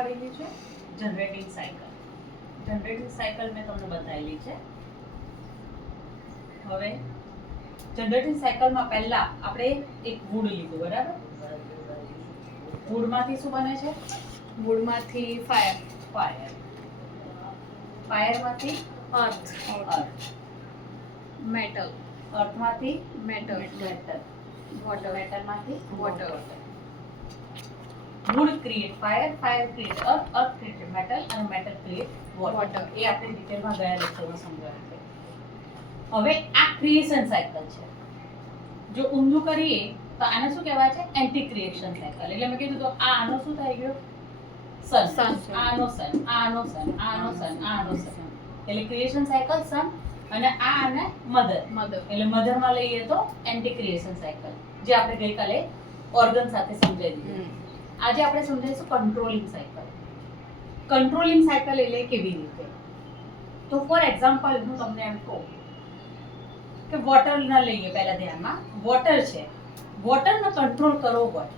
શીખવાડેલી છે generating cycle. Generating cycle મેં તમને બતાવેલી છે. હવે જનરેટિંગ સાયકલમાં પહેલા આપણે એક વુડ લીધું, બરાબર? વુડમાંથી શું બને છે? વુડમાંથી ફાયર, ફાયરમાંથી અર્થ, મેટલ, અર્થમાંથી મેટલ, વોટર, મેટલમાંથી water. Wood create fire, fire create earth, earth create metal અને મેટલ ક્રિએટ વોટર. Water. એ આપણે ડિટેલમાં ગયા લેક્ચરમાં સમજાવ્યું છે. હવે આ ક્રિએશન સાયકલ છે. જો ઊંધું કરીએ તો આને શું કહેવાય છે? Anti creation cycle. એટલે મેં કીધું તો આનો શું થઈ ગયો? સન. Sun. આનો સન, આનો સન, આનો સન, આનો સન. એટલે ક્રિએશન સાયકલ સન અને આ અને મધર. મધર. એટલે મધરમાં લઈએ તો એન્ટી ક્રિએશન સાયકલ, જે આપણે ગઈકાલે ઓર્ગન સાથે સમજાવી દીધું. આજે આપણે સમજાવીશું કંટ્રોલિંગ સાયકલ. કંટ્રોલિંગ સાયકલ એટલે કેવી રીતે? તો ફોર એક્ઝામ્પલ હું તમને એમ કહું કે વોટર ના લઈએ પહેલા ધ્યાનમાં. વોટર છે, વોટરનો કંટ્રોલ કરવો હોય.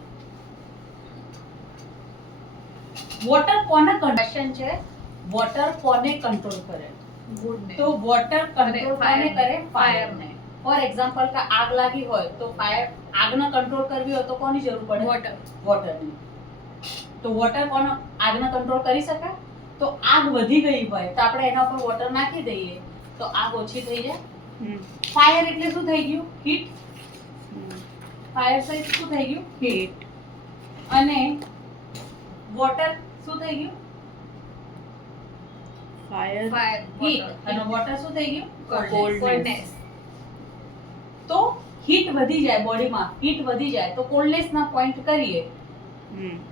વોટર કોને ક્વેશ્ચન છે? વોટર કોને કંટ્રોલ કરે? વુડને. તો વોટર કંટ્રોલ કોને કરે? ફાયર ફાયરને. ફોર એક્ઝામ્પલ કે આગ લાગી હોય તો ફાયર, આગને કંટ્રોલ કરવી હોય તો કોની જરૂર પડે? વોટર. વોટરની. તો વોટર કોને આગને કંટ્રોલ કરી શકાય? તો આગ વધી ગઈ હોય તો આપણે એના ઉપર વોટર નાખી દઈએ તો આગ ઓછી થઈ જાય. ફાયર એટલે શું થઈ ગયું? હીટ. ફાયર એટલે શું થઈ ગયું? હીટ. અને વોટર શું થઈ ગયું? Fire, heat. અને વોટર શું થઈ ગયું? કોલ્ડનેસ. તો હીટ વધી જાય બોડીમાં, હીટ વધી જાય તો કોલ્ડનેસ ના પોઈન્ટ કરીએ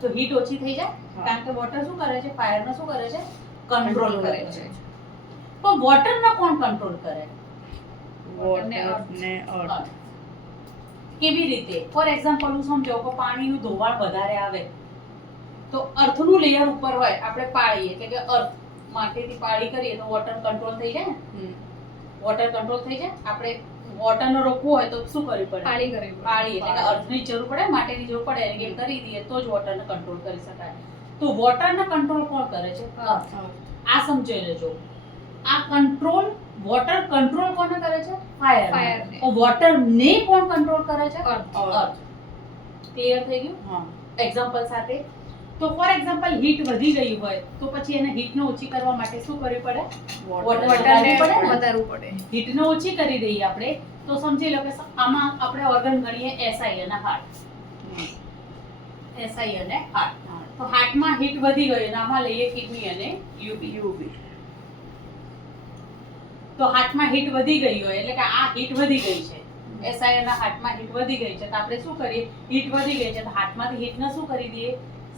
તો હીટ ઓછી થઈ જાય. હા. કારણ કે વોટર શું કરે છે? ફાયરને શું કરે છે? કંટ્રોલ કરે છે. છે. પણ વોટરને કોણ કંટ્રોલ કરે? વોટરને અર્થ. કેવી રીતે? ફોર એક્ઝામ્પલ હું સમજાવું કે પાણીનું ધોવાણ વધારે આવે તો અર્થનું લેયર ઉપર હોય, આપણે પાડીએ એટલે કે અર્થ માટીથી પાળી કરીએ તો વોટર કંટ્રોલ થઈ જાય ને. વોટર કંટ્રોલ થઈ જાય. આપણે વોટરને રોકવું હોય તો શું કરવું પડે? પાળી કરવી પડે. પાળી એટલે કે અર્થની જરૂર પડે, માટીની જરૂર પડે, એને કેમ કરી દઈએ તો જ વોટરને કંટ્રોલ કરી શકાય. તો વોટરને કંટ્રોલ કોણ કરે છે? અર્થ. આ સમજી લેજો. આ કંટ્રોલ, વોટર કંટ્રોલ કોને કરે છે? ફાયર. ફાયરને. વોટર ને કોણ કંટ્રોલ કરે છે? અર્થ. અર્થ. ક્લિયર થઈ ગયું? એક્ઝામ્પલ સાથે. તો ફોર એક્ઝામ્પલ હીટ વધી ગઈ હોય તો પછી એને હીટને ઓછી કરવા માટે શું કરવું પડે? વોટરને વધારવું પડે ને? વધારવું પડે. હીટને ઓછી કરી દઈએ આપણે તો સમજી લો કે આમાં આપણે ઓર્ગન ગણીએ એસઆઈ અને હાર્ટ. એસઆઈ અને હાર્ટ. તો હાર્ટમાં હીટ વધી ગઈ અને આમાં લઈએ કિડની અને યુબી. તો હાર્ટમાં હીટ વધી ગઈ હોય એટલે કે આ હીટ વધી ગઈ છે. એસઆઈ અને હાર્ટમાં હીટ વધી ગઈ છે તો આપણે શું કરીએ? હીટ વધી ગઈ છે તો હાર્ટમાંથી હીટને શું કરી દઈએ?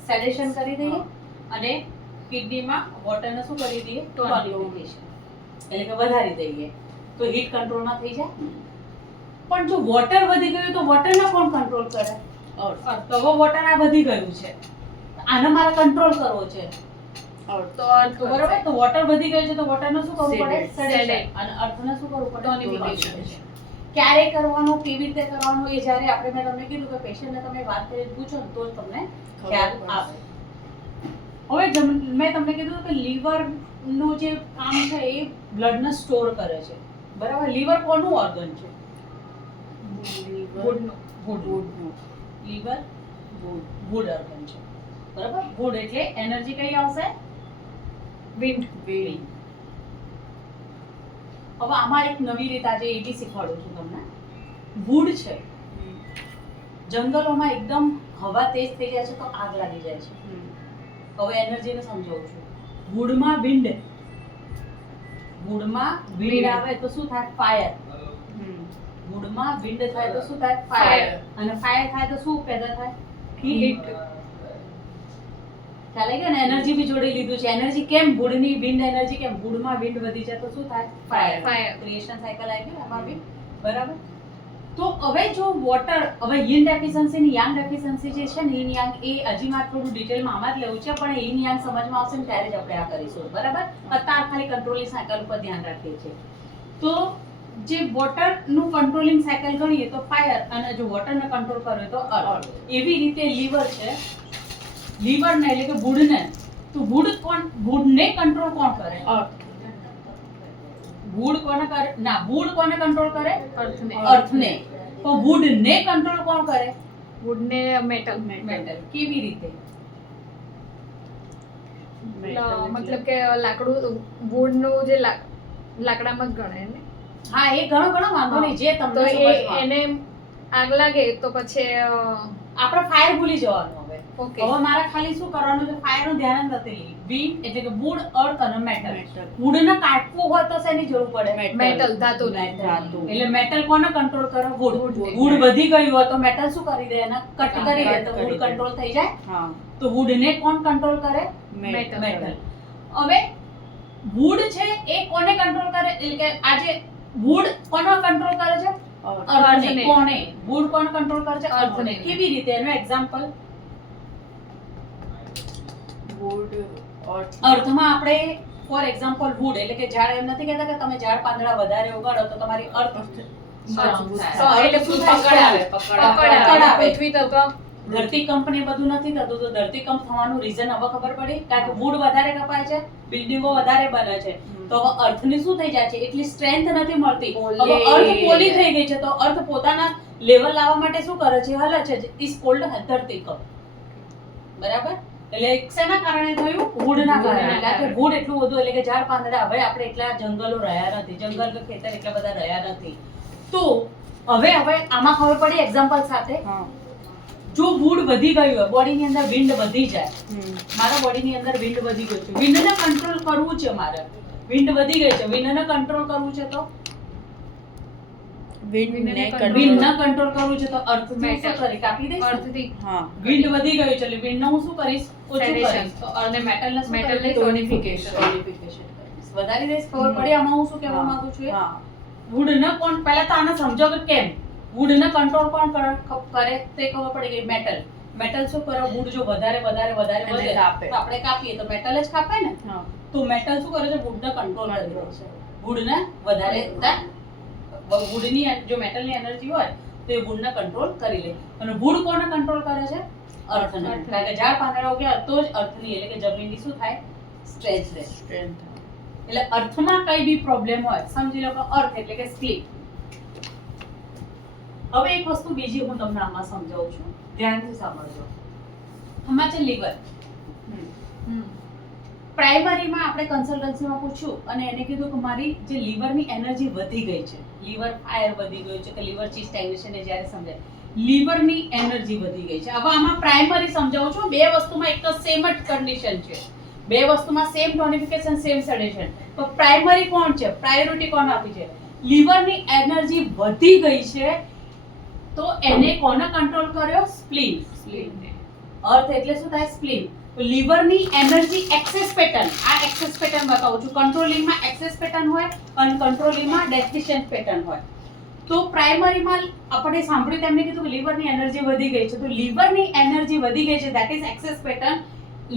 સેડેશન કરી દઈએ. અને કિડનીમાં વોટરને શું કરી દઈએ? ટોનિફિકેશન એટલે કે વધારી દઈએ તો હીટ કંટ્રોલમાં થઈ જાય. પણ જો વોટર વધી ગયું તો વોટરને કોણ કંટ્રોલ કરે? અર્થ. તો હવે વોટર આ વધી ગયું છે, આને મારે કંટ્રોલ કરવો છે. તો અર્થ તો બરોબર, તો વોટર વધી ગયું છે તો વોટરને શું કરવું પડે? Sedate. સેડેશન. અને અર્થને શું કરવું પડે? Tonification. ક્યારે કરવાનું, કેવી રીતે કરવાનું, એ જ્યારે આપણે મેં તમને કીધું કે પેશન્ટને તમે વાત કરીને પૂછો ને તો જ તમને ખ્યાલ આવે. હવે મેં તમને કીધું કે લીવર નું જે કામ છે એ બ્લડને સ્ટોર કરે છે, બરાબર? લીવર કોનું ઓર્ગન છે? વુડનું. લીવર વુડ ઓર્ગન છે, બરાબર? વુડ એટલે એનર્જી કઈ આવશે? વિન્ડ. હવે આમાં એક નવી રીત આજે એ બી શીખવાડું છું તમને. વુડ છે, જંગલોમાં એકદમ હવા તેજ થઈ જાય છે તો આગ લાગી જાય છે. હવે એનર્જીને સમજાવું છું. વુડમાં વિન્ડ આવે તો શું થાય? ફાયર. વુડમાં વિન્ડ થાય તો શું થાય? ફાયર. અને ફાયર થાય તો શું પેદા થાય? હીટ. ખ્યાલ આવી ગયો ને? એનર્જી બી જોડી લીધું છે. એનર્જી કેમ? વુડની વિન્ડ એનર્જી કેમ? વુડમાં વિન્ડ વધી જાય તો શું થાય? ફાયર. ક્રિએશન સાયકલ આવી ગયું એમાં બી, બરાબર? તો હવે જો વોટર, હવે યિન ડેફિશિયન્સી અને યાંગ ડેફિશિયન્સી જે છે ને, યિન યાંગ, એ હજી મારે થોડું ડિટેલમાં આમાં જ લેવું છે, પણ યિન યાંગ સમજમાં આવશે ને ત્યારે જ આપણે આ કરીશું, બરાબર? અત્યારે ખાલી કંટ્રોલિંગ સાયકલ ઉપર ધ્યાન રાખીએ છીએ. તો જે વોટરનું કંટ્રોલિંગ સાયકલ ગણીએ તો ફાયર, અને જો વોટરને કંટ્રોલ કરે તો અર્થ. એવી રીતે લીવર છે, લીવરને એટલે કે વુડને ને કંટ્રોલ કોણ કરે? અર્થ. વુડ કોને કરે? ના, વુડ કોને કંટ્રોલ કરે? અર્થને. અર્થને. તો વુડ ને કંટ્રોલ કોણ કરે? વુડને મેટલ. મેટલ. કેવી રીતે? મતલબ કે લાકડું વુડનું જે લાકડામાં જ ગણાય ને. હા, એ ઘણો વાંધો નહીં, જે તો તમને એ સમજમાં. એને આગ લાગે તો પછી આપણે ફાયર ભૂલી જવાનું હવે. ઓકે. હવે મારે ખાલી શું કરવાનું છે? ફાયર નું ધ્યાન જ નથી. વિન્ડ એટલે કે વુડ, અર્થ અને મેટલ. વુડ ને કાટવું હોય તો શેની જરૂર પડે? મેટલ, ધાતુ. એટલે મેટલ કોને કંટ્રોલ કરે? વુડ. Wood. વુડ વધી ગયું હોય તો મેટલ શું કરી દે? એને કટ કરી દે તો વુડ કંટ્રોલ થઈ જાય. હા, તો વુડ ને કોણ કંટ્રોલ કરે? મેટલ. મેટલ. હવે વુડ છે એ કોને કંટ્રોલ કરે? એટલે કે આજે વુડ કોને કંટ્રોલ કરે છે? અર્થને. અર્થને. કોને? વુડ કોને કંટ્રોલ કરે છે? અર્થને. અર્થને. કેવી રીતે? એનું એક્ઝામ્પલ. wood, earth. અર્થમાં આપણે ફોર એક્ઝામ્પલ વુડ એટલે કે ઝાડ, એમ નથી કહેતા કે તમે ઝાડ પાંદડા વધારે ઉગાડો તો તમારી અર્થ મજબૂત થાય. થાય. એટલે શું થાય? પકડ આવે, પકડ આવે. પૃથ્વી તત્વ ધરતીકંપ ને બધું નથી થતું, તો ધરતીકંપ થવાનું રીઝન હવે ખબર પડી, કારણ કે વુડ વધારે કપાય છે, બિલ્ડિંગો વધારે બને છે, તો હવે અર્થની શું થઈ જાય છે? એટલી સ્ટ્રેન્થ નથી મળતી. હવે અર્થ પોલી થઈ ગઈ છે, તો અર્થ પોતાના લેવલ લાવવા માટે શું કરે છે? હલે છે. ઇઝ કોલ્ડ ધરતીકંપ. બરાબર? એટલે શેના કારણે થયું? વુડના કારણે. કારણ કે વુડ એટલું બધું, એટલે કે ઝાડ પાંદડા, હવે આપણે એટલા જંગલો રહ્યા નથી, જંગલ કે ખેતર એટલા બધા રહ્યા નથી. તો હવે આમાં ખબર પડી એક્ઝામ્પલ સાથે. હા. જો વુડ વધી ગયું હોય, બોડીની અંદર વિન્ડ વધી જાય, હમ. મારા બોડીની અંદર વિન્ડ વધી ગયું છે, વિન્ડને કંટ્રોલ કરવું છે મારે, વિન્ડ વધી ગઈ છે, વિન્ડને કંટ્રોલ કરવું છે, તો Wind ને control. વિન્ડને કંટ્રોલ કરવું છે તો અર્થ શું Metal. કરી? કાપી દઈશ. અર્થથી હા. વિન્ડ વધી ગયું છે એટલે વિન્ડને હું શું કરીશ? ઓછું Sedation. કરીશ. તો અને મેટલને શું Metal ને કરીશ? tonification. Tonification કરીશ. વધારી દઈશ. ખબર પડી આમાં હું શું કહેવા માંગુ છું? એ? હા. વુડને કોણ, પહેલા તો આને સમજો કે કેમ વુડને કંટ્રોલ કોણ કરે તે ખબર પડી ગઈ. મેટલ શું કરે? વુડ જો વધારે વધે એને કાપે. તો આપણે કાપીએ તો મેટલ જ કાપે ને. હા. તો મેટલ શું કરે છે? વુડને કંટ્રોલ કરી દે છે. વુડને વધારે વુડની જો મેટલની એનર્જી હોય તો એ વુડને કંટ્રોલ કરી લે. અને વુડ કોને કંટ્રોલ કરે છે? અર્થને. કારણ કે ઝાડ પાંદડા ઉગે તો જ અર્થની એટલે કે જમીનની શું થાય? સ્ટ્રેચ રહે. Strength. એટલે અર્થમાં કઈ બી પ્રોબ્લેમ હોય, સમજી લો કે અર્થ એટલે કે સ્પ્લિટ. હવે એક વસ્તુ બીજી હું તમને આમાં સમજાવું છું, ધ્યાનથી સાંભળજો. આમાં છે લીવર. પ્રાઇમરીમાં આપણે કન્સલ્ટન્સીમાં પૂછ્યું અને એને કીધું કે મારી જે લીવરની એનર્જી વધી ગઈ છે, લીવર ફાયર વધી ગયું છે કે લીવર ચી સ્ટેગ્નેશન એ જ્યારે સમજાય લીવરની એનર્જી વધી ગઈ છે. હવે આમાં પ્રાઇમરી સમજાવું છું. બે વસ્તુમાં એક તો સેમ જ કન્ડિશન છે, બે વસ્તુમાં સેમ ટોનિફિકેશન, સેમ સેડેશન. તો પ્રાઇમરી કોણ છે? પ્રાયોરિટી કોણ આપી છે? લીવરની એનર્જી વધી ગઈ છે તો એને કોને કંટ્રોલ કર્યો? સ્પ્લીન. અર્થ એટલે શું થાય? સ્પ્લીન. તો લીવરની એનર્જી એક્સેસ પેટર્ન, આ એક્સેસ પેટર્ન બતાવું છું. કંટ્રોલિંગમાં એક્સેસ પેટર્ન હોય અને કંટ્રોલિંગમાં ડેફિશિયન્ટ પેટર્ન હોય. તો પ્રાઇમરીમાં આપણે સાંભળ્યું તેમને કીધું કે લીવરની એનર્જી વધી ગઈ છે, તો લીવરની એનર્જી વધી ગઈ છે, ધેટ ઇઝ એક્સેસ પેટર્ન.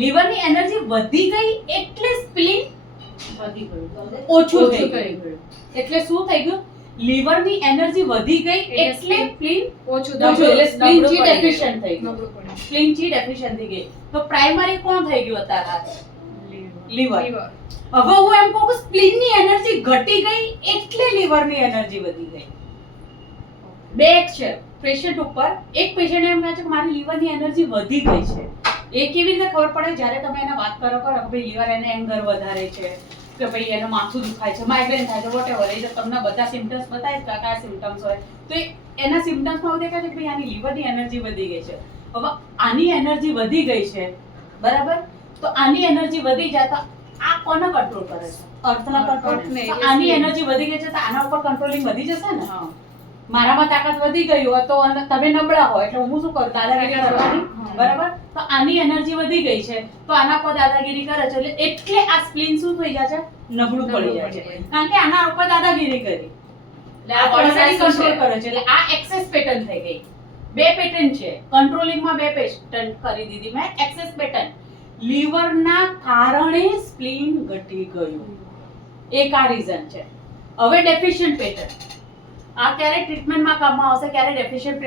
લીવરની એનર્જી વધી ગઈ એટલે સ્પ્લીન વધી ગયું. ઓછું થઈ ગયું. એટલે શું થઈ ગયું? લીવરની એનર્જી વધી ગઈ એટલે સ્પ્લીન ઓછું ઓછું, એટલે સ્પ્લીન નબળું જી પડી ડેફિશિયન્ટ થઈ ગયું. નબળું પડ્યું. સ્પ્લીન જી ડેફિશિયન્ટ થઈ ગઈ. તો પ્રાઇમરી કોણ થઈ ગયું અત્યારે? લીવર. લીવર. હવે હું એમ કહું કે સ્પ્લીનની એનર્જી ઘટી ગઈ એટલે લીવરની એનર્જી વધી ગઈ. બે એક છે પેશન્ટ ઉપર, એક પેશન્ટ એમ કહે છે કે મારી લીવરની એનર્જી વધી ગઈ છે. એ કેવી રીતે ખબર પડે? જ્યારે તમે એને વાત કરો કે ભાઈ લીવર એને એંગર વધારે છે કે ભાઈ એને માથું દુખાય છે, માઇગ્રેન થાય છે, વોટેવર, એ જો તમને બધા સિમ્પટમ્સ બતાવે કે કયા સિમ્પટમ્સ હોય તો એના સિમ્પટમ્સમાં એવું દેખાય છે કે ભાઈ આની લીવરની એનર્જી વધી ગઈ છે. હવે આની એનર્જી વધી ગઈ છે, બરાબર? તો આની એનર્જી વધી જાય તો આ કોને કંટ્રોલ કરે છે? અર્થના કંટ્રોલ. અર્થને. આની એનર્જી વધી ગઈ છે તો આના ઉપર કંટ્રોલિંગ વધી જશે ને. હા. મારામાં તાકાત વધી ગઈ હોય તો તમે નબળા હોય એટલે હું શું કરું? દાદાગીરી કરવાની. હા. બરાબર? તો આની એનર્જી વધી ગઈ છે તો આના પર દાદાગીરી કરે છે એટલે આ સ્પ્લીન શું થઈ જાય છે? નબળું પડી જાય છે. કારણ કે આના ઉપર દાદાગીરી કરી એટલે આ ઓલરેડી કંટ્રોલ કરે છે. એટલે આ એક્સેસ પેટર્ન થઈ ગઈ. બે પેટર્ન છે કંટ્રોલિંગમાં, બે પેટર્ન કરી દીધી મેં. એક્સેસ પેટર્ન, લીવરના કારણે સ્પ્લીન ઘટી ગયું, એક આ રીઝન છે. હવે ડેફિશિયન્ટ પેટર્ન, આ ક્યારે ટ્રીટમેન્ટમાં કામમાં આવશે? ક્યારે ડેફિશિયન્ટ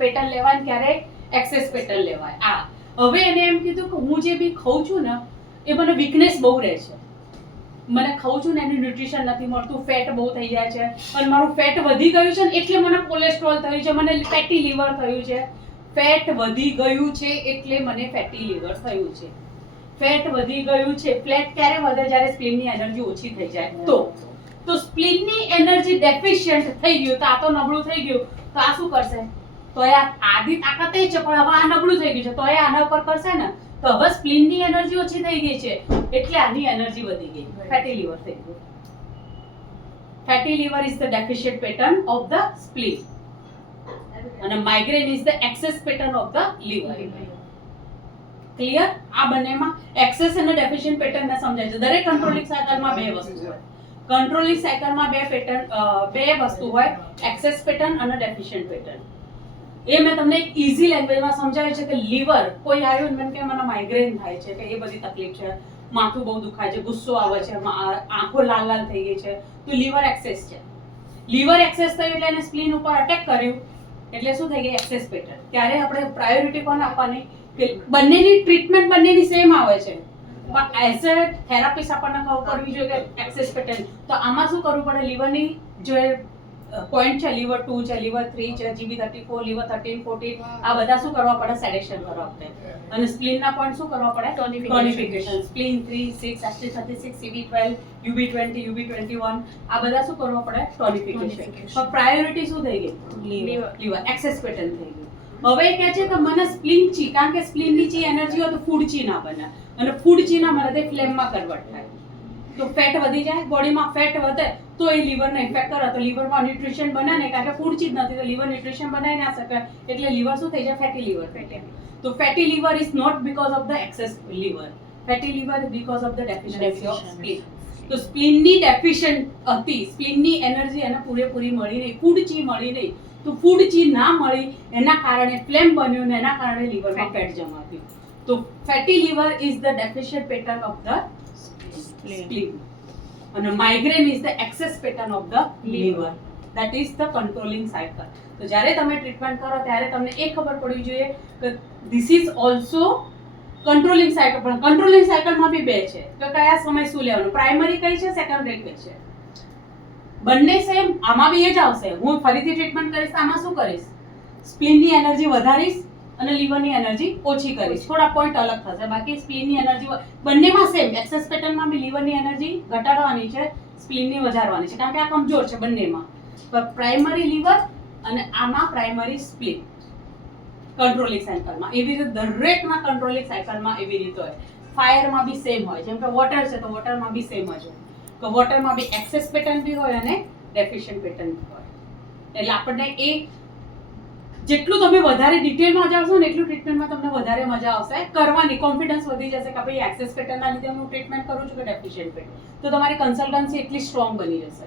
પેટર્ન લેવાય, ક્યારે એક્સેસ પેટર્ન લેવાય. આ હવે એને એમ કીધું કે હું જે બી ખાઉં છું ને એ મને વીકનેસ બહુ રહે છે. મને ખાઉં છું ને એનું ન્યુટ્રિશન નથી મળતું, ફેટ બહુ થઈ જાય છે અને મારું ફેટ વધી ગયું છે ને એટલે મને કોલેસ્ટ્રોલ થયું છે, મને ફેટી લીવર થયું છે. ફેટ વધી ગયું છે એટલે મને ફેટી લીવર થયું છે. ફેટ વધી ગયું છે. ફ્લેટ ક્યારે વધે? જ્યારે સ્પ્લીનની એનર્જી ઓછી થઈ જાય તો સ્પ્લીનની એનર્જી ડેફિશિયન્ટ થઈ ગયું તો આ તો નબળું થઈ ગયું તો આ શું કરશે? તો આ આધી તાકાત એ છે પણ હવે આ નબળું થઈ ગયું છે તો એ આના ઉપર કરશે ને તો હવે સ્પ્લીનની એનર્જી ઓછી થઈ ગઈ છે એટલે આની એનર્જી વધી ગઈ, ફેટી લીવર થઈ ગયું. Fatty liver is the deficient pattern of the spleen અને migraine is the excess pattern of the liver. Clear? આ બંનેમાં એક્સેસ અને ડેફિશિયન્ટ પેટર્ન ને સમજાય છે. દરેક કંટ્રોલિંગ સાયકલમાં બે વસ્તુ હોય. કંટ્રોલિંગ સાયકલમાં બે વસ્તુ હોય, એક્સેસ પેટર્ન અને ડેફિશિયન્ટ પેટર્ન. એ મેં તમને એક ઈઝી લેંગ્વેજમાં સમજાવ્યું છે કે લીવર કોઈ આવ્યું ને કે મને માઇગ્રેન થાય છે કે એ બધી તકલીફ છે, માથું બહુ દુખાય છે, ગુસ્સો આવે છે, આંખો લાલ લાલ થઈ ગઈ છે, તો લીવર એક્સેસ છે. લીવર એક્સેસ થયું એટલે એને સ્પ્લીન ઉપર અટેક કર્યું એટલે શું થઈ ગઈ? Access pattern. ત્યારે આપણે પ્રાયોરિટી કોને આપવાની? કે બંનેની ટ્રીટમેન્ટ બંનેની સેમ આવે છે પણ એઝ અ થેરાપિસ્ટ આપણને ખબર પડવી જોઈએ કે એક્સેસ પેટર્ન. તો આમાં શું કરવું પડે? લીવરની જે પોઈન્ટ છે, લીવર 2 છે, લીવર 3 છે, GB34, લીવર 13, 14, આ બધા શું કરવા પડે? સેડેશન કરવા પડે. અને સ્પ્લીનના પોઈન્ટ શું કરવા પડે? ટોનિફિકેશન. Spleen 3, 6, ST36, CB12, UB20, UB21 આ બધા શું કરવા પડે? ટોનિફિકેશન. પણ પ્રાયોરિટી શું થઈ ગઈ? લીવર એક્સેસ પેટર્ન થઈ ગયું. હવે એ કહે છે કે મને સ્પ્લીન ચી, કારણ કે સ્પ્લીનની ચી એનર્જી હોય તો ફૂડ ચી ના બને અને ફૂડ ચી ના બને તો ફ્લેમમાં કન્વર્ટ થાય તો ફેટ વધી જાય. બોડીમાં ફેટ વધે તો એ લીવરને ઇફેક્ટ કરે તો લીવરમાં ન્યુટ્રિશન બને નહીં, કારણ કે ફૂડ ચીજ નથી તો લીવર ન્યુટ્રિશન બનાવી ના શકે એટલે લીવર શું થઈ જાય? Fatty liver. તો fatty liver is not because of the excess liver. Fatty liver is because of the deficiency of spleen. તો સ્પ્લીનની ડેફિશિયન્ટ હતી, સ્પ્લીનની એનર્જી એને પૂરેપૂરી મળી નહીં, ફૂડ ચી મળી નહીં. તો ફૂડ ચી ના મળી એના કારણે ફ્લેમ બન્યું ને એના કારણે લીવરમાં ફેટ જમા થયું. તો fatty liver is the deficient pattern of the spleen અને migraine is the excess pattern of the liver. That is the controlling cycle. તો જ્યારે તમે ટ્રીટમેન્ટ કરો ત્યારે તમને એ ખબર પડવી જોઈએ કે this is also controlling cycle. પણ કંટ્રોલિંગ સાયકલમાં બી બે છે કે કયા સમય શું લેવાનું, પ્રાઇમરી કઈ છે, સેકન્ડરી કઈ છે. બંને સેમ. આમાં બી એ જ આવશે. હું ફરીથી ટ્રીટમેન્ટ કરીશ તો આમાં શું કરીશ? સ્પ્લીનની એનર્જી વધારીશ અને લીવરની એનર્જી ઓછી કરીશ. થોડા પોઈન્ટ અલગ થશે, બાકી સ્પ્લીનની એનર્જી બંનેમાં સેમ. એક્સેસ પેટર્નમાં બી લીવરની એનર્જી ઘટાડવાની છે, સ્પ્લીનની વધારવાની છે, કારણ કે આ કમજોર છે બંનેમાં. પણ પ્રાઇમરી લીવર અને આમાં પ્રાઇમરી સ્પ્લીન કંટ્રોલિંગ સાયકલમાં. એવી રીતે દરેકના કંટ્રોલિંગ સાયકલમાં એવી રીતે હોય. ફાયરમાં બી સેમ હોય. જેમ કે વોટર છે તો વોટરમાં બી સેમ જ હોય. તો વોટરમાં બી એક્સેસ પેટર્ન બી હોય અને ડેફિશિયન્ટ પેટર્ન બી હોય. એટલે આપણને એ જેટલું તમે વધારે ડિટેલમાં જાવશો ને એટલું ટ્રીટમેન્ટમાં તમને વધારે મજા આવશે કરવાની. કોન્ફિડન્સ વધી જશે કે ભાઈ એક્સેસ પેટર્નના લીધે હું ટ્રીટમેન્ટ કરું છું કે ડેફિશિયન્ટ પેટર્ન. તો તમારી કન્સલ્ટન્સી એટલી સ્ટ્રોંગ બની જશે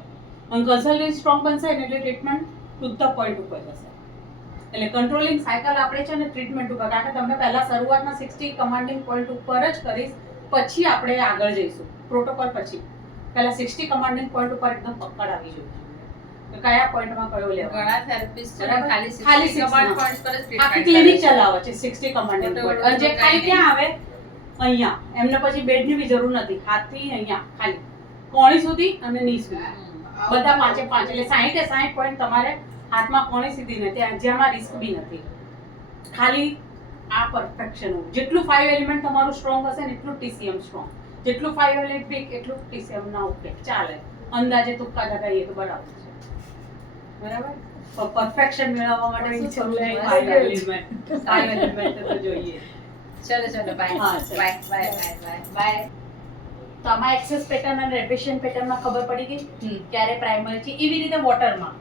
અને કન્સલ્ટન્સી સ્ટ્રોંગ બનશે ને એટલે ટ્રીટમેન્ટ ટુ ધ પોઈન્ટ ઉપર જશે. એટલે કંટ્રોલિંગ સાયકલ આપણે છે ને ટ્રીટમેન્ટ ઉપર, કારણ કે તમને પહેલા શરૂઆતમાં 60 કમાન્ડિંગ પોઈન્ટ ઉપર જ કરીશ, પછી આપણે આગળ જઈશું પ્રોટોકોલ. પછી પહેલા 60 કમાન્ડિંગ પોઈન્ટ ઉપર એકદમ પકડ આવી જોઈએ કે કયા પોઈન્ટમાં કયો લેવો. ઘણા થેરાપિસ્ટ ખાલી 60 કમાન્ડ પોઈન્ટ પર જ આખી ક્લિનિક ચલાવે છે 60 કમાન્ડિંગ પોઈન્ટ. અને જે ખાલી ક્યાં આવે? અહીંયા. એમને પછી બેડની બી જરૂર નથી. હાથથી અહીંયા ખાલી કોણી સુધી અને ની સુધી બધા પાંચે પાંચ. એટલે 60 એ 60 પોઈન્ટ તમારે હાથમાં કોણી સીધી નથી, જેમાં રિસ્ક બી નથી. ખાલી આ પરફેક્શન. જેટલું 5 એલિમેન્ટ તમારું સ્ટ્રોંગ હશે ને એટલું TCM સ્ટ્રોંગ. જેટલું 5 એલિમેન્ટ વીક એટલું TCM ના ઓકે ચાલે. અંદાજે તુક્કા લગાવીએ તો બરાબર છે. બરાબર? પરફેક્શન મેળવવા માટે શું કરવું જોઈએ? 5 એલિમેન્ટ તો જોઈએ. ચલો બાય હા, ચલો. Bye bye bye bye. તો આમાં એક્સેસ પેટર્ન અને ડેફિશિયન્ટ પેટર્નમાં ખબર પડી ગઈ ક્યારે પ્રાઇમરી છે. એવી રીતે વોટરમાં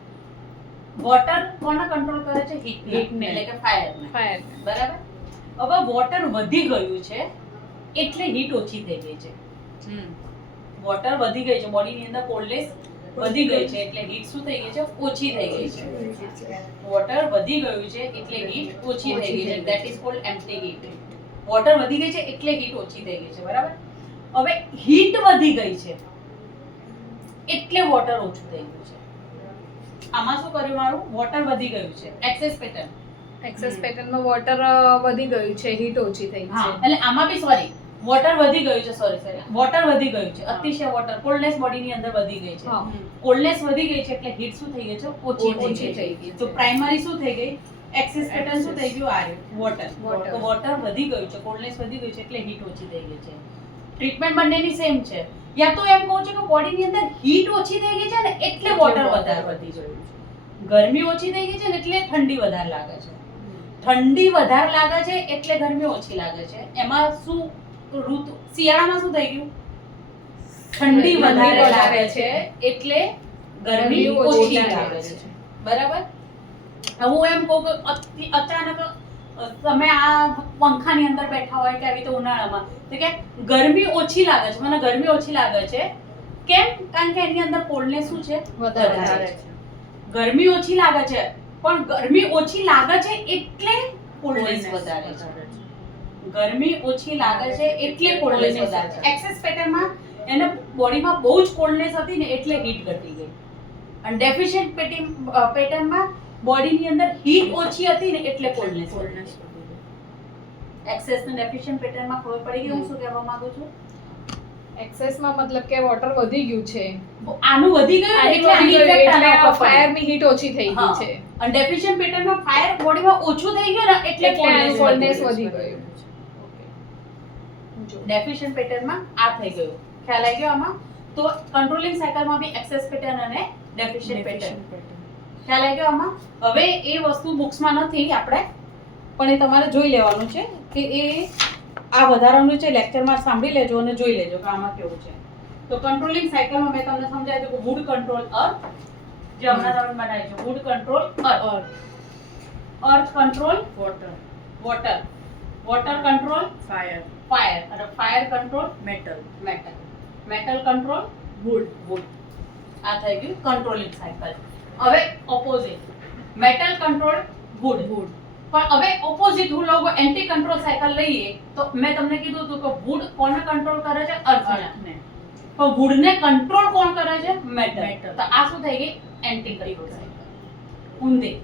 વોટર કોને કંટ્રોલ કરે છે? હીટને, એટલે કે ફાયરને. ફાયર. બરાબર? હવે વોટર વધી ગયું છે એટલે હીટ ઓછી થઈ ગઈ છે. વોટર વધી ગઈ છે, બોડીની અંદર કોલ્ડનેસ વધી ગઈ છે એટલે હીટ શું થઈ ગઈ છે? ઓછી થઈ ગઈ છે. વોટર વધી ગયું છે એટલે હીટ ઓછી થઈ ગઈ છે. That is called empty heat. Water વધી ગઈ છે એટલે હીટ ઓછી થઈ ગઈ છે. બરાબર? હવે હીટ વધી ગઈ છે એટલે વોટર ઓછું થઈ ગયું છે. આમાં શું કર્યું મારું? વોટર વધી ગયું છે, એક્સેસ પેટર્ન. એક્સેસ પેટર્નમાં વોટર વધી ગયું છે, હીટ ઓછી થઈ હા, છે. એટલે આમાં બી સોરી વોટર વધી ગયું છે, સોરી વોટર વધી ગયું છે, અતિશય વોટર, કોલ્ડનેસ બોડીની અંદર વધી ગઈ છે. હા. કોલ્ડનેસ વધી ગઈ છે એટલે હીટ શું થઈ ગઈ છે? ઓછી થઈ ગઈ. તો પ્રાઇમરી શું થઈ ગઈ? એક્સિસ પેટર્ન શું થઈ ગયું? આ વોટર. Water. તો વોટર વધી ગયું છે, કોલ્ડનેસ વધી ગયું છે એટલે હીટ ઓછી થઈ ગઈ છે. ટ્રીટમેન્ટ બંનેની સેમ છે. યા તો એમ કહું છું કે બોડીની અંદર હીટ ઓછી થઈ ગઈ છે ને એટલે વોટર વધારે વધી ગયું છે. ગરમી ઓછી થઈ ગઈ છે ને એટલે ઠંડી વધારે લાગે છે. ઠંડી વધારે લાગે છે એટલે ગરમી ઓછી લાગે છે. એમાં શું ઋતુ? શિયાળામાં શું થઈ ગયું? ઠંડી વધારે લાગે છે એટલે ગરમી ઓછી લાગે છે. બરાબર? હવે હું એમ કહું કે અચાનક તમે આ પંખાની અંદર બેઠા હોય કે આવી રીતે ઉનાળામાં તો કે ગરમી ઓછી લાગે છે, મને ગરમી ઓછી લાગે છે. કેમ? કારણ કે એની અંદર કોલ્ડનેસ શું છે? વધારે છે. ગરમી ઓછી લાગે છે પણ ગરમી ઓછી લાગે છે એટલે કોલ્ડનેસ વધારે છે. ગરમી ઓછી લાગે છે એટલે કોલ્ડનેસ વધારે છે. એક્સેસ પેટર્નમાં એને બોડીમાં બહુ જ કોલ્ડનેસ હતી ને એટલે હીટ ઘટી ગઈ. અને ડેફિશિયન્ટ પેટર્નમાં બોડીની અંદર હીટ ઓછી હતી ને એટલે કોલ્ડનેસ. એક્સેસ ને ડેફિશિયન્ટ પેટર્નમાં ખબર પડી ગઈ હું શું કહેવા માંગુ છું? એક્સેસમાં મતલબ કે વોટર વધી ગયું છે, આનું વધી ગયું એટલે આની effect આના ઉપર પડી. ફાયરની હીટ ઓછી થઈ ગઈ છે અને ડેફિશિયન્ટ પેટર્નમાં ફાયર બોડીમાં ઓછું થઈ ગયું ને એટલે એટલે કોલ્ડનેસ વધી ગયું. ડેફિશિયન્ટ પેટર્નમાં આ થઈ ગયું. ખ્યાલ આવી ગયો આમાં? તો કંટ્રોલિંગ સાયકલમાં બી એક્સેસ પેટર્ન અને ડેફિશિયન્ટ પેટર્ન. ખ્યાલ આવી ગયો આમાં? હવે એ વસ્તુ બુક્સમાં નથી આપણે, પણ એ તમારે જોઈ લેવાનું છે કે એ આ વધારાનું છે, લેક્ચરમાં સાંભળી લેજો અને જોઈ લેજો કે આમાં કેવું છે. તો કંટ્રોલિંગ સાયકલમાં મેં તમને સમજાવ્યું કે વુડ કંટ્રોલ અર્થ, જે હમણાં તમે બનાવી છે, wood control earth, earth control water, water, water control fire, fire, અને fire control metal, metal, metal control wood. Wood. આ થઈ ગયું કંટ્રોલિંગ સાયકલ. હવે ઓપોઝિટ, મેટલ કંટ્રોલ વુડ. પણ હવે ઓપોઝિટ હું લોકો એન્ટી કંટ્રોલ સાયકલ લઈએ તો મેં તમને કીધું હતું કે વુડ કોને કંટ્રોલ કરે છે? અર્થને. પણ વુડને કંટ્રોલ કોણ કરે છે? મેટલ. તો આ શું થઈ ગઈ? Anti control cycle. ઊંધી.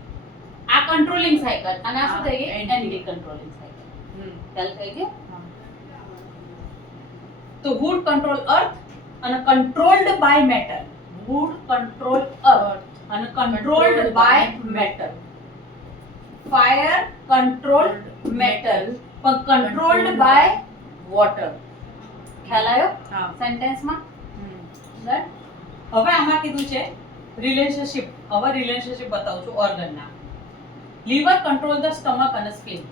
આ કંટ્રોલિંગ સાયકલ અને આ શું થઈ ગઈ? Anti controlling cycle. ખ્યાલ થઈ ગયો? તો વુડ કંટ્રોલ અર્થ અને controlled by metal. Wood control earth અને controlled by metal. Fire controlled metal પણ કંટ્રોલ્ડ બાય વોટર. ખ્યાલ આવ્યો હા. સેન્ટેન્સમાં? Done? હવે આમાં કીધું છે રિલેશનશિપ. હવે રિલેશનશિપ બતાવું છું ઓર્ગનના. લીવર કંટ્રોલ ધ સ્ટમક અને સ્પ્લીન.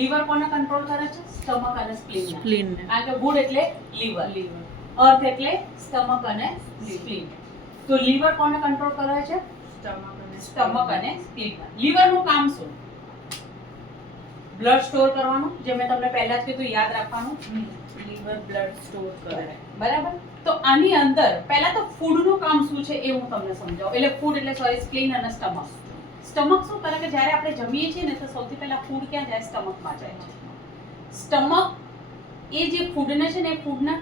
લીવર કોને કંટ્રોલ કરે છે? સ્ટમક અને સ્પ્લીન. Spleen. કારણ કે વુડ એટલે લીવર, અર્થ એટલે સ્ટમક અને સ્પ્લીન. તો લીવર કોને કંટ્રોલ કરે છે? સ્ટમક અને સ્પ્લીન. લીવરનું કામ શું? બ્લડ સ્ટોર કરવાનું, જે મેં તમને પહેલા જ કીધું, યાદ રાખવાનું. લીવર બ્લડ સ્ટોર કરે. બરાબર? તો આની અંદર પહેલા તો ફૂડનું કામ શું છે એ હું તમને સમજાવું. એટલે ફૂડ એટલે સોરી સ્પ્લીન અને સ્ટમક. સ્ટમક શું કરે કે જ્યારે આપણે જમીએ છીએ ને તો સૌથી પહેલા ફૂડ ક્યાં જાય? સ્ટમકમાં જાય છે. સ્ટમક એ જે ફૂડને છે ને એ ફૂડના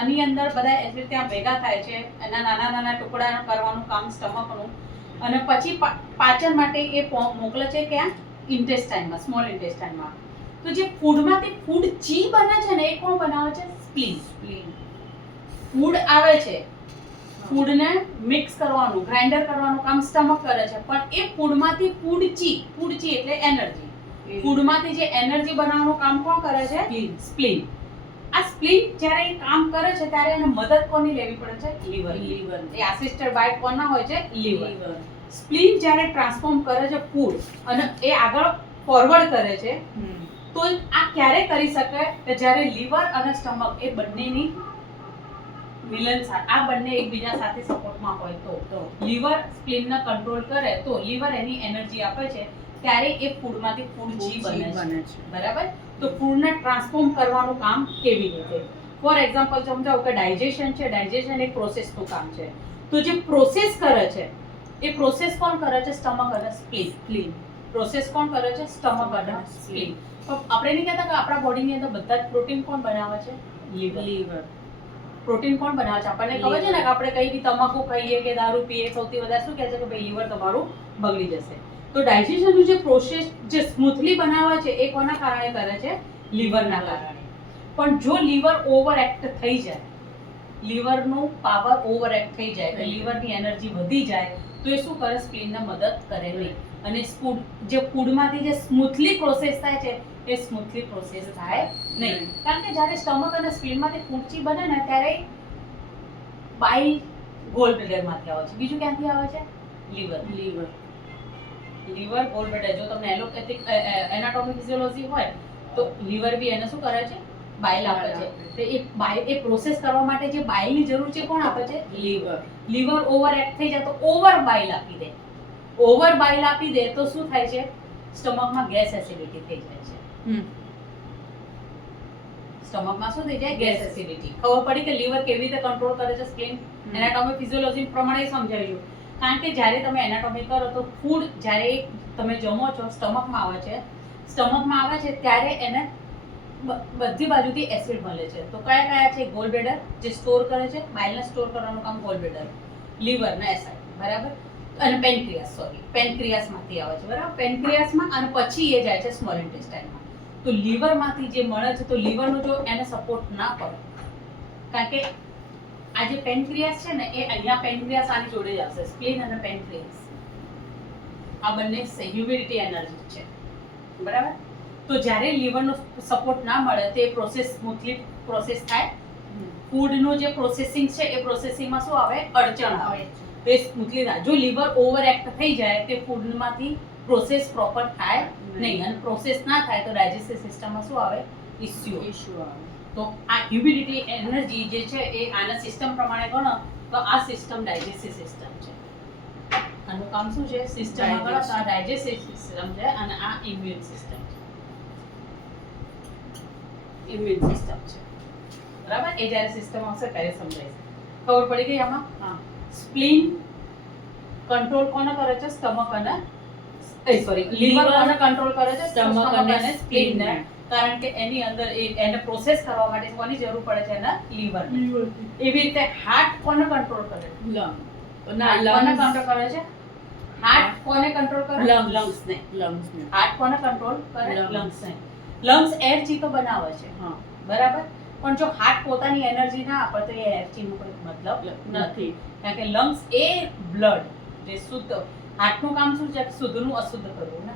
આની અંદર બધા એસિડ ત્યાં ભેગા થાય છે, એના નાના નાના ટુકડા કરવાનું કામ સ્ટમકનું, અને પછી પાચન માટે એ મોકલે છે ક્યાં? ઇન્ટેસ્ટાઇનમાં, સ્મોલ ઇન્ટેસ્ટાઇનમાં. તો જે ફૂડમાંથી ફૂડ ચી બને છે ને એ કોણ બનાવે છે? સ્પ્લીન. ફૂડ આવે છે, ફૂડને મિક્સ કરવાનું, ગ્રાઇન્ડર કરવાનું કામ સ્ટમક કરે છે, પણ એ ફૂડમાંથી ફૂડ ચી એટલે એનર્જી, ફૂડમાંથી જે એનર્જી બનાવવાનું કામ કોણ કરે છે? સ્પ્લીન. આ સ્પ્લીન જ્યારે એ કામ કરે છે ત્યારે એને મદદ કોની લેવી પડે છે? લીવર. એ આસિસ્ટેડ બાય કોના હોય છે? લીવર. સ્પ્લીન જ્યારે ટ્રાન્સફોર્મ કરે છે ફૂડ અને એ આગળ ફોરવર્ડ કરે છે, તો આ ક્યારે કરી શકે કે જ્યારે લીવર અને સ્ટમક એ બંનેની મિલન સાથે, આ બંને એકબીજા સાથે સપોર્ટમાં હોય તો લીવર સ્પ્લીનને કંટ્રોલ કરે તો લીવર એની એનર્જી આપે છે, ત્યારે એ ફૂડમાંથી ફૂડ જી બને છે. બરાબર? તો ફૂડને ટ્રાન્સફોર્મ કરવાનું કામ કેવી રીતે? ફોર એક્ઝામ્પલ સમજાવું કે ડાયજેશન છે, ડાયજેશન એક પ્રોસેસનું કામ છે. તો જે પ્રોસેસ કરે છે એ પ્રોસેસ કોણ કરે છે? સ્ટમક અને સ્પ્લીન. પ્રોસેસ કોણ કરે છે? સ્ટમક અને સ્પ્લીન. તો આપણે નહીં કહેતા કે આપણા બોડીની અંદર બધા જ પ્રોટીન કોણ બનાવે છે? લીવર. પ્રોટીન કોણ બનાવે છે? આપણને ખબર છે ને કે આપણે કઈ બી તમાકુ ખાઈએ કે દારૂ પીએ સૌથી વધારે શું કહે છે કે ભાઈ લીવર તમારું બગડી જશે. તો ડાયજેશનનું જે પ્રોસેસ જે સ્મૂથલી બનાવે છે એ કોના કારણે કરે છે? લીવરના કારણે. પણ જો લીવર ઓવર એક્ટ થઈ જાય, લીવરનો પાવર ઓવર એક્ટ થઈ જાય તો લીવરની એનર્જી વધી જાય તો એ શું કરે, સ્પ્લીનને મદદ કરે નહીં. અને ફૂડમાંથી જે સ્મૂથલી પ્રોસેસ થાય છે એ સ્મૂથલી પ્રોસેસ થાય નહીં. કારણ કે જ્યારે સ્ટમક અને સ્પ્લીનમાંથી ફૂડચી બને ને ત્યારે બાઇલ ગોલ બ્લેડરમાંથી આવે છે. બીજું ક્યાંથી આવે છે? Liver gall bladder. જો તમને એલોપેથિક એનાટોમી ફિઝિયોલોજી હોય તો લીવર બી એને શું કરે છે? બાઇલ આપે છે. તો એ પ્રોસેસ કરવા માટે જે બાઇલની જરૂર છે કોણ આપે છે? લીવર ઓવર એક્ટ થઈ જાય તો ઓવર બાઇલ આપી દે. ઓવર બાઇલ આપી દે તો શું થાય છે? સ્ટમકમાં ગેસ એસિડિટી થઈ જાય છે. સ્ટમકમાં શું થઈ જાય? Gas acidity. ખબર પડી કે લીવર કેવી રીતે કંટ્રોલ કરે છે સ્પ્લીન? એનાટોમી ફિઝિયોલોજી પ્રમાણે સમજાવ્યું. કારણ કે જ્યારે તમે એનાટોમી કરો તો ફૂડ જ્યારે તમે જમો છો સ્ટમકમાં આવે છે ત્યારે એને બધી બાજુથી એસિડ મળે છે. તો કયા છે? ગોલ બ્લેડર જે સ્ટોર કરે છે, બાઇલને સ્ટોર કરવાનું કામ ગોલ બ્લેડર, લીવર ને એસાઇડ, બરાબર, અને પેનક્રિયાસમાંથી આવે છે, બરાબર, પેનક્રિયાસમાં, અને પછી એ જાય છે સ્મોલ ઇન્ટેસ્ટાઇનમાં. તો લીવરમાંથી જે મળે છે તો લીવરનો જો એને સપોર્ટ ના પડે, કારણ કે આ જે પેનક્રિયાસ છે ને એ અહીંયા પેનક્રિયાસ આની જોડે જ આવશે, સ્પ્લીન અને પેનક્રિયાસ આ બંને હ્યુમિડિટી એનર્જી છે, બરાબર. તો જ્યારે લીવરનો સપોર્ટ ના મળે તો એ પ્રોસેસ સ્મૂથલી પ્રોસેસ થાય. ફૂડનું જે પ્રોસેસિંગ છે એ પ્રોસેસિંગમાં શું આવે? અડચણ આવે. તો એ સ્મૂથલી થાય. જો લીવર ઓવર એક્ટ થઈ જાય તે ફૂડમાંથી પ્રોસેસ પ્રોપર થાય નહીં, અને પ્રોસેસ ના થાય તો ડાયજેસ્ટિવ સિસ્ટમમાં શું આવે? ઇસ્યુ આવે. તો આ હ્યુમિડિટી એનર્જી જે છે એ આના સિસ્ટમ પ્રમાણે ગણો તો આ સિસ્ટમ ડાયજેસ્ટિવ સિસ્ટમ છે. આનું કામ શું છે? સિસ્ટમમાં ગણો તો આ ડાયજેસ્ટિવ સિસ્ટમ છે અને આ ઇમ્યુન સિસ્ટમ છે. બરાબર. એ જ્યારે સિસ્ટમ આવશે ત્યારે સમજાય. ખબર પડી ગઈ આમાં? હા. સ્પ્લીન કંટ્રોલ કોને કરે છે? સ્ટમક અને લીવર કોને કંટ્રોલ કરે છે? સ્ટમક અને સ્પ્લીનને. કારણ કે એની અંદર એને પ્રોસેસ કરવા માટે કોની જરૂર પડે છે? એના લીવર. એવી રીતે હાર્ટ કોને કંટ્રોલ કરે? કોને કંટ્રોલ કરે છે? હાર્ટ કોને કંટ્રોલ કરે? લંગ્સને. હાર્ટ કોને કંટ્રોલ કરે? લંગ્સને. લંગ્સ એર ચીતો બનાવે છે, બરાબર, પણ જો હાર્ટ પોતાની એનર્જી ના આપે તો એ એર ચીનો કોઈ મતલબ નથી. કારણ કે લંગ્સ એ બ્લડ જે શુદ્ધ, હાર્ટનું કામ શું છે? શુદ્ધનું અશુદ્ધ કરવું ને,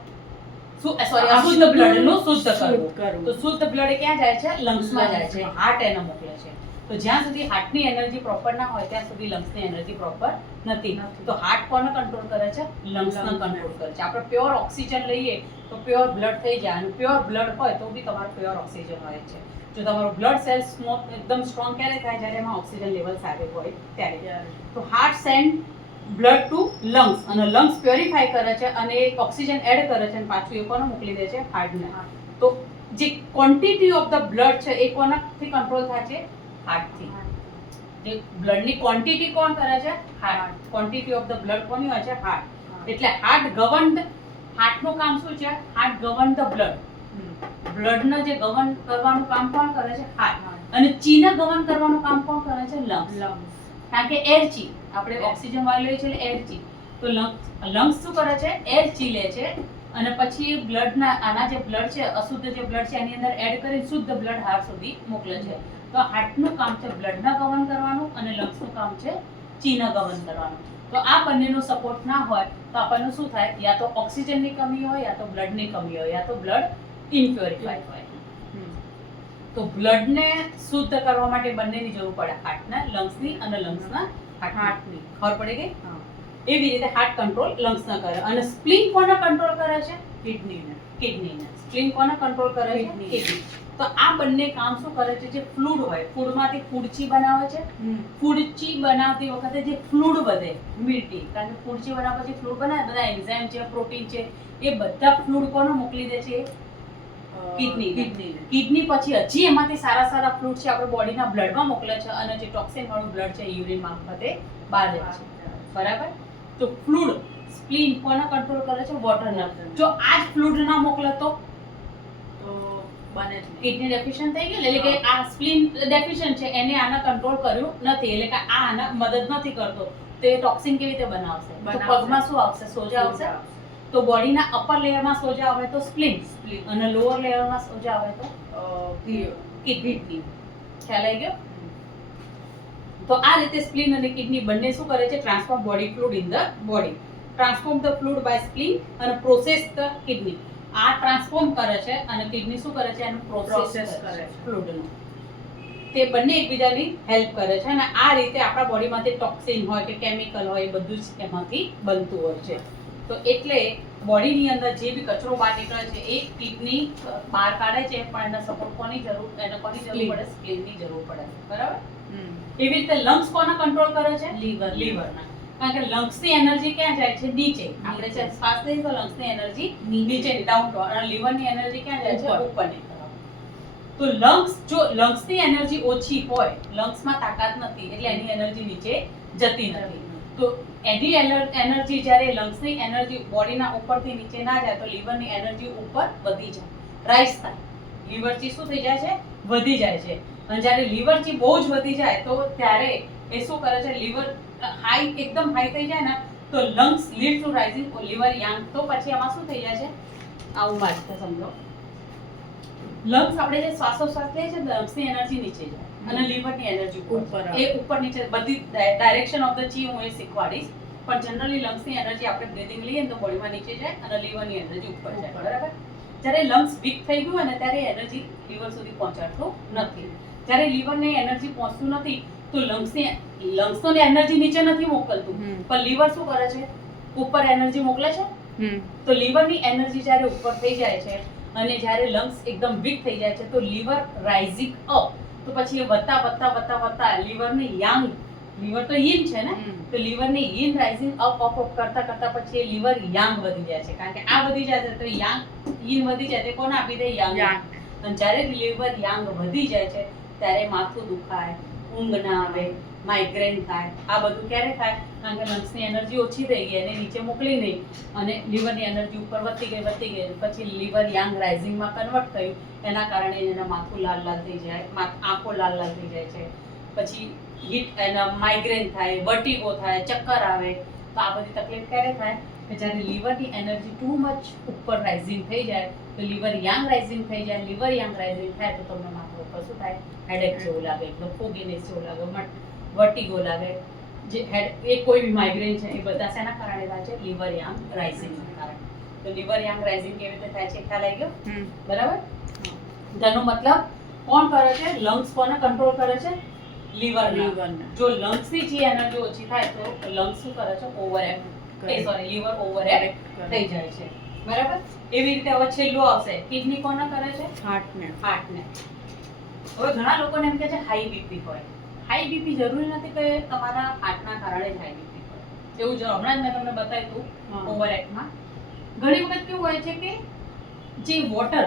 અશુદ્ધ બ્લડનું શુદ્ધ કરવું. તો શુદ્ધ બ્લડ ક્યાં જાય છે? લંગ્સમાં જાય છે. હાર્ટ એને મોકલે છે. તો જ્યાં સુધી હાર્ટની એનર્જી પ્રોપર ના હોય ત્યાં સુધી લંગ્સની એનર્જી પ્રોપર નથી. તો હાર્ટ કોને કંટ્રોલ કરે છે? લંગ્સને કંટ્રોલ કરે છે. આપણે પ્યોર ઓક્સિજન લઈએ તો પ્યોર બ્લડ થઈ જાય, અને પ્યોર બ્લડ હોય તો બી તમારું પ્યોર ઓક્સિજન હોય છે. જો તમારું બ્લડ સેલ્સ એકદમ સ્ટ્રોંગ ક્યારે થાય? જ્યારે એમાં ઓક્સિજન લેવલ સારું હોય ત્યારે. તો heart send blood to lungs, અને લંગ્સ પ્યોરિફાય કરે છે અને ઓક્સિજન એડ કરે છે, અને પાછું એ કોને મોકલી દે છે? હાર્ટને. તો જે ક્વોન્ટિટી ઓફ ધ બ્લડ છે એ કોનાથી કંટ્રોલ થાય છે? હાર્ટથી. જે બ્લડની ક્વોન્ટિટી કોણ કરે છે? Heart. Quantity of the blood કોની હોય છે? હાર્ટ. એટલે હાર્ટનું કામ શું છે? Heart govern the blood. બ્લડને જે ગવર્ન કરવાનું કામ કોણ કરે છે? હાર્ટ. અને ચીને ગવર્ન કરવાનું કામ કોણ કરે છે? લંગ્સ. કારણ કે એર ચી, આપણે ઓક્સિજન વાયુ લઈએ છીએ એર ચી, તો લંગ્સ શું કરે છે? એર ચી લે છે, અને પછી બ્લડના આના જે બ્લડ છે, અશુદ્ધ જે બ્લડ છે એની અંદર એડ કરી શુદ્ધ બ્લડ હાર્ટ સુધી મોકલે છે. તો હાર્ટનું કામ છે બ્લડને ગવર્ન કરવાનું, અને લંગ્સનું કામ છે ચીને ગવર્ન કરવાનું. તો આ બંનેનો સપોર્ટ ના હોય તો આપણને શું થાય? યા તો ઓક્સિજનની કમી હોય, યા તો બ્લડની કમી હોય, યા તો બ્લડ ઇનપ્યોરિફાઈડ હોય. તો બ્લડને શુદ્ધ કરવા માટે બંનેની જરૂર પડે, હાર્ટના લંગ્સની અને લંગ્સના હાર્ટની. ખબર પડી ગઈ? એવી રીતે હાર્ટ કંટ્રોલ લંગ્સને કરે. અને સ્પ્લીન કોને કંટ્રોલ કરે છે? કિડનીને. સ્પ્લીન કોને કંટ્રોલ કરે છે? કિડની. તો આ બંને કામ શું કરે છે? જે ફ્લુડ હોય, ફૂડમાંથી ફૂડચી બનાવે છે. ફૂડચી બનાવતી વખતે જે ફ્લુડ વધે, હ્યુમિડિટી, કારણ કે ફૂડચી બનાવવા પછી ફ્લુડ બનાવે, બધા એન્ઝાઇમ છે, પ્રોટીન છે, એ બધા ફ્લુડ કોને મોકલી દે છે? કિડની. પછી હજી એમાંથી સારા ફ્લુડ છે આપણે બોડીના બ્લડમાં મોકલે છે, અને જે ટોક્સિન વાળું બ્લડ છે યુરિન મારફતે બહાર જાય છે, બરાબર. તો ફ્લુડ, સ્પ્લીન કોને કંટ્રોલ કરે છે? વોટરના. જો આ જ ફ્લુડ ના મોકલે તો કિડની ડેફિશિયન્ટ થઈ ગઈ. એટલે કે આ સ્પ્લીન ડેફિશિયન્ટ છે, એને આને કંટ્રોલ કર્યું નથી, એટલે કે આ આને મદદ નથી કરતો, તો એ ટોક્સિન કેવી રીતે બનાવશે? તો પગમાં શું આવશે? સોજા આવશે. તો બોડીના અપર લેયરમાં સોજા આવે તો સ્પ્લીન, અને લોઅર લેયરમાં સોજા આવે તો કિડની. ખ્યાલ આવી ગયો? તો આ રીતે સ્પ્લીન અને કિડની બંને શું કરે છે? Transform body fluid in the body. Transform the fluid by spleen અને પ્રોસેસ ધ કિડની. આ ટ્રાન્સફોર્મ કરે છે અને કિડની શું કરે છે? એનું પ્રોસેસ કરે છે ફ્લુઇડનું. તે બંને એકબીજાની હેલ્પ કરે છે અને આ રીતે આપણા બોડીમાંથી ટોક્સિન હોય કે કેમિકલ હોય એ બધું જ એમાંથી બનતું હોય છે. તો એટલે બોડીની અંદર જે બી કચરો બહાર નીકળે છે એ કિડની બહાર કાઢે છે, પણ એના સપોર્ટ કોની જરૂર પડે? સ્પ્લીનની જરૂર પડે. બરાબર? એવી રીતે લંગ્સ કોના કંટ્રોલ કરે છે? લીવરના. કારણ કે લંગ્સની એનર્જી ક્યાં જાય છે? નીચે. આપણે જે શ્વાસ લઈએ તો લંગ્સની એનર્જી નીચે ડાઉન ટુ, અને લીવરની એનર્જી ક્યાં જાય છે? ઉપરની તરફ. તો જો લંગ્સની એનર્જી ઓછી હોય, લંગ્સમાં તાકાત નથી એટલે એની એનર્જી નીચે જતી નથી. તો એની એનર્જી જ્યારે લંગ્સની એનર્જી બોડીના ઉપરથી નીચે ના જાય તો લીવરની એનર્જી ઉપર વધી જાય, રાઈઝ થાય. લીવરથી શું થઈ જાય છે? વધી જાય છે. અને જ્યારે લીવરથી બહુ જ વધી જાય તો ત્યારે એ શું કરે છે? લીવર એકદમ હાઈ થઈ જાય ને તો lungs lead to rising liver young. તો પછી એમાં શું થઈ જાય છે? આવું વાંચતા સમજો. લંગ્સ આપણે જે શ્વાસોશ્વાસ લઈએ છીએ લંગ્સની એનર્જી નીચે જાય અને લીવરની એનર્જી ઉપર. એ ઉપર નીચે બધી ડાયરેક્શન ઓફ ધ ચી હું એ શીખવાડીશ, પણ જનરલી લંગ્સની એનર્જી આપણે બ્રીથિંગ લઈએ ને તો બોડીમાં નીચે જાય અને લીવરની એનર્જી ઉપર જાય. બરાબર? જ્યારે લંગ્સ વીક થઈ ગયું હોય ને ત્યારે એનર્જી લીવર સુધી પહોંચાડતું નથી. જ્યારે લીવરની એનર્જી પહોંચતું નથી તો લંગ્સની એનર્જી નીચે નથી મોકલતું, પણ લીવર શું કરે છે? ઉપર એનર્જી મોકલે છે. તો લીવરની એનર્જી જ્યારે ઉપર થઈ જાય છે અને જ્યારે લંગ્સ એકદમ વીક થઈ જાય છે તો લીવર રાઇઝિંગ અપ. તો પછી એ વધતા લીવરની યંગ, લીવર તો યીન છે ને, તો લીવરની યીન રાઇઝિંગ અપ કરતા પછી એ લીવર યંગ વધી જાય છે. કારણ કે આ વધી જાય છે તો યીન વધી જાય, તે કોને આપી દે? યંગ. અને જ્યારે લીવર યંગ વધી જાય છે ત્યારે માથું દુખાય, ઊંઘ ના આવે, માઇગ્રેન થાય. આ બધું ક્યારે થાય? કારણ કે લંગ્સની એનર્જી ઓછી થઈ ગઈ અને નીચે મોકલી નહીં અને લીવરની એનર્જી ઉપર વધતી ગઈ પછી લીવર યંગ રાઇઝિંગમાં કન્વર્ટ થયું. એના કારણે એના માથું લાલ થઈ જાય, આંખો લાલ થઈ જાય છે. પછી એના માઇગ્રેન થાય, વર્ટિગો થાય, ચક્કર આવે. તો આ બધી તકલીફ ક્યારે થાય? કે જ્યારે લીવરની એનર્જી ટુ મચ ઉપર રાઇઝિંગ થઈ જાય તો લીવર યંગ રાઇઝિંગ થઈ જાય. લીવર યંગ રાઇઝિંગ થાય તો તમને માથા ઉપર શું થાય? હેડેક જેવું લાગે, એકદમ ફોગીનેસ જેવું લાગે, વર્ટિગો લાગે. જે એ કોઈ બી માઇગ્રેન છે એ બધા શેના કારણે થાય છે? લીવર યંગ રાઇઝિંગના કારણે. તો લીવર યંગ રાઇઝિંગ કેવી રીતે થાય છે? ખ્યાલ આવી ગયો? બરાબર? તેનો મતલબ કોણ કરે છે? લંગ્સ કોને કંટ્રોલ કરે છે? લીવરના. જો લંગ્સની જે એનર્જી ઓછી થાય તો લંગ્સ શું કરે છે? લીવર ઓવર એક્ટ થઈ જાય છે. બરાબર? એવી રીતે હવે છેલ્લું આવશે, કિડની કોને કરે છે? હાર્ટને. હવે ઘણા લોકોને એમ કહે છે હાઈ બીપી હોય. હાઈ બીપી જરૂરી નથી કે તમારા હાર્ટના કારણે જ હાઈ બીપી હોય. એવું જો હમણાં જ મેં તમને બતાવ્યું ઓવર એક્ટમાં. ઘણી વખત કેવું હોય છે કે જે વોટર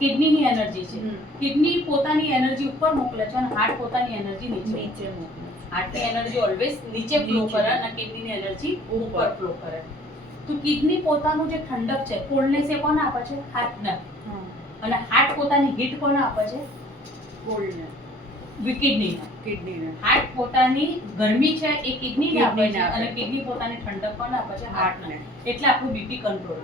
કિડનીની એનર્જી છે, કિડની પોતાની એનર્જી ઉપર મોકલે છે અને હાર્ટ પોતાની એનર્જી નીચે મોકલે. હાર્ટની એનર્જી ઓલવેઝ નીચે ફ્લો કરે અને કિડનીની એનર્જી ઉપર ફ્લો કરે. તો કિડની પોતાનું જે ઠંડક છે, કોલ્ડનેસ એ કોને આપે છે? હાર્ટને. અને હાર્ટ પોતાની હીટ કોને આપે છે? કિડનીને. હાર્ટ પોતાની ગરમી છે એ કિડનીને આપે છે અને કિડની પોતાની ઠંડક કોને આપે છે? હાર્ટને. એટલે આપણું બીપી કંટ્રોલ.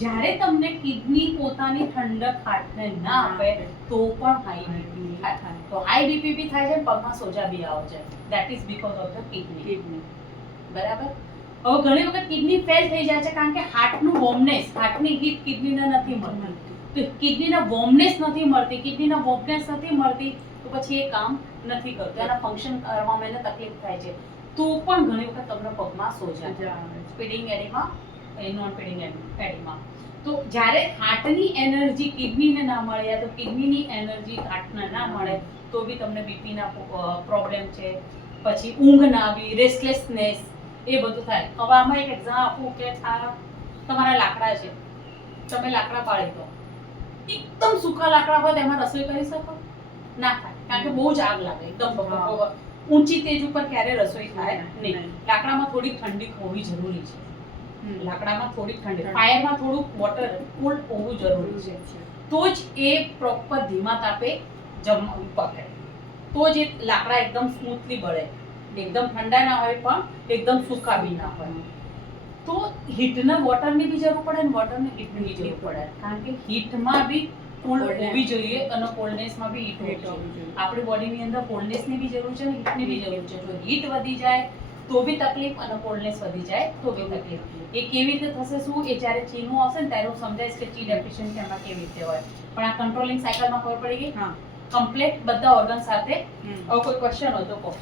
જ્યારે તમને કિડની પોતાની ઠંડક હાર્ટને ના આપે તો પણ હાઈ બીપી થાય. તો હાઈ બીપી બી થાય છે, પગમાં સોજા બી આવે છે. That is because of the kidney. બરાબર? હવે ઘણી વખત કિડની ફેલ થઈ જાય છે કારણ કે હાર્ટનું વોર્મનેસ, હાર્ટની હીટ કિડનીને નથી મળતી. તો કિડનીને વોર્મનેસ નથી મળતી, તો પછી એ કામ નથી કરતું, એના ફંક્શન કરવામાં એને તકલીફ થાય છે. તો પણ ઘણી વખત તમને પગમાં સોજા આવે, સ્પીડિંગ એડીમાં, નોન સ્પીડિંગ એડીમાં. તો જ્યારે હાર્ટની એનર્જી કિડનીને ના મળે તો કિડનીની એનર્જી હાર્ટને ના મળે તો બી તમને બીપીના પ્રોબ્લેમ છે, પછી ઊંઘ ના આવી, રેસ્ટલેસનેસ, એ બધું થાય. હવે આમાં એક એક્ઝામ આપું કે આ તમારા લાકડા છે, તમે લાકડા બાળી દો, એકદમ સૂકા લાકડા હોય તેમાં રસોઈ કરી શકો? ના થાય, કારણ કે બહુ જ આગ લાગે, એકદમ ઊંચી તેજ ઉપર ક્યારે રસોઈ થાય નહીં. લાકડામાં થોડીક ઠંડી હોવી જરૂરી છે. લાકડામાં થોડીક ઠંડી, ફાયરમાં થોડુંક વોટર કુલ હોવું જરૂરી છે. તો જ એ પ્રોપર ધીમા તાપે પકડે, તો જ એ લાકડા એકદમ સ્મૂથલી બળે. એકદમ ઠંડા ના હોય પણ એકદમ સૂકા બી ના હોય. તો હીટને વોટરની બી જરૂર પડે ને વોટરને હીટની બી જરૂર પડે, કારણ કે હીટમાં બી ફૂલ Coldness. હોવી જોઈએ અને કોલ્ડનેસમાં બી હીટ Heat હોવી હોવી જોઈએ. જોઈએ. આપણી બોડીની અંદર કોલ્ડનેસની બી જરૂર છે અને હીટની બી જરૂર છે. જો હીટ વધી જાય તો બી તકલીફ અને કોલ્ડનેસ વધી જાય તો બી તકલીફ. એ કેવી રીતે થશે શું એ જ્યારે ચીનું આવશે ને ત્યારે હું સમજાઈશ કે ચી ડેફિશિયન્સી એમાં કેવી રીતે હોય. પણ આ કંટ્રોલિંગ સાયકલમાં ખબર પડી ગઈ હા કમ્પ્લીટ બધા ઓર્ગન સાથે. હમ. હવે કોઈ ક્વેશ્ચન હોય તો કહો.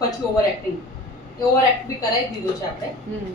પછી ઓવર એક્ટિંગ એ ઓવર એક્ટ બી કરાવી દીધું છે આપણે. હમ